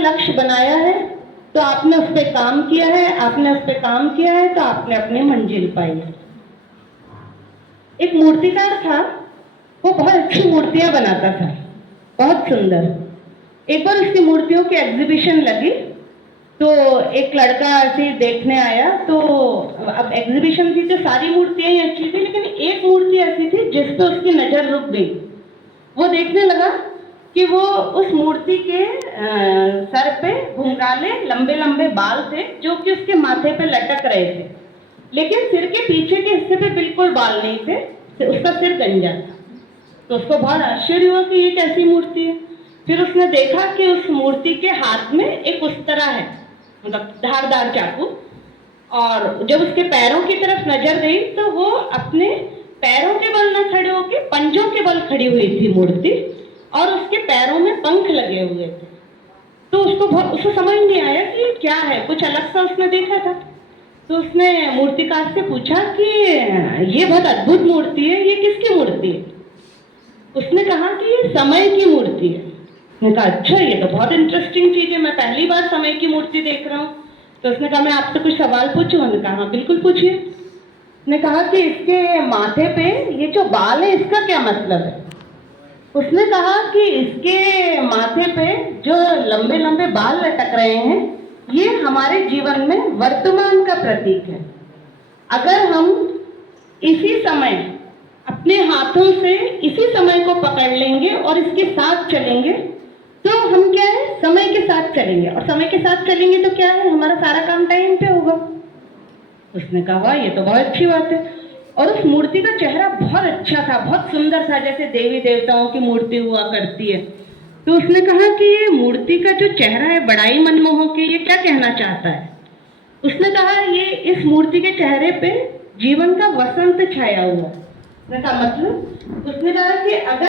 लक्ष्य बनाया है तो आपने उस पर काम किया है, आपने उस पर काम किया है तो आपने अपनी मंजिल पाई है। एक मूर्तिकार था, वो बहुत अच्छी मूर्तियां बनाता था, बहुत सुंदर। एक बार उसकी मूर्तियों की एग्जीबिशन लगी तो एक लड़का ऐसे देखने आया। तो अब एग्जीबिशन थी तो सारी मूर्तियां ही अच्छी थी, लेकिन एक मूर्ति ऐसी थी जिस पे उसकी नजर रुक गई। वो देखने लगा कि वो उस मूर्ति के सर पे घुंघराले लंबे लंबे बाल थे जो कि उसके माथे पे लटक रहे थे, लेकिन सिर के पीछे के हिस्से पे बिल्कुल बाल नहीं थे, तो उसका सिर गंजा था। तो उसको बहुत आश्चर्य हुआ कि ये कैसी मूर्ति है। फिर उसने देखा कि उस मूर्ति के हाथ में एक उस्तरा है, मतलब धारदार चाकू, और जब उसके पैरों की तरफ नजर गई तो वो अपने पैरों के बल न खड़े होके पंजों के बल खड़ी हुई थी मूर्ति, और उसके पैरों में पंख लगे हुए थे। तो उसको समझ नहीं आया कि ये क्या है, कुछ अलग सा उसने देखा था। तो उसने मूर्तिकार से पूछा कि ये बहुत अद्भुत मूर्ति है, ये किसकी मूर्ति है? उसने कहा कि ये समय की मूर्ति है। मैंने कहा अच्छा, ये तो बहुत इंटरेस्टिंग चीज है, मैं पहली बार समय की मूर्ति देख रहा हूँ। तो उसने कहा मैं आपसे कुछ सवाल पूछूं? मैंने कहा हाँ बिल्कुल पूछिए। उसने कहा कि इसके माथे पे ये जो बाल है इसका क्या मतलब है? उसने कहा कि इसके माथे पे जो लंबे लंबे बाल लटक रहे हैं ये हमारे जीवन में वर्तमान का प्रतीक है। अगर हम इसी समय अपने हाथों से इसी समय को पकड़ लेंगे और इसके साथ चलेंगे तो हम क्या है, समय के साथ चलेंगे, और समय के साथ चलेंगे तो क्या है, हमारा सारा काम टाइम पे होगा। उसने कहा वाह, ये तो बहुत अच्छी बात है। और उस मूर्ति का चेहरा बहुत अच्छा था, बहुत सुंदर था, जैसे देवी देवताओं की मूर्ति हुआ करती है। तो उसने कहा कि ये मूर्ति का जो चेहरा है बड़ा ही मनमोहक है, ये क्या कहना चाहता है? उसने कहा ये इस मूर्ति के चेहरे पे जीवन का वसंत छाया हुआ। उसने कहा मतलब? उसने कहा कि अगर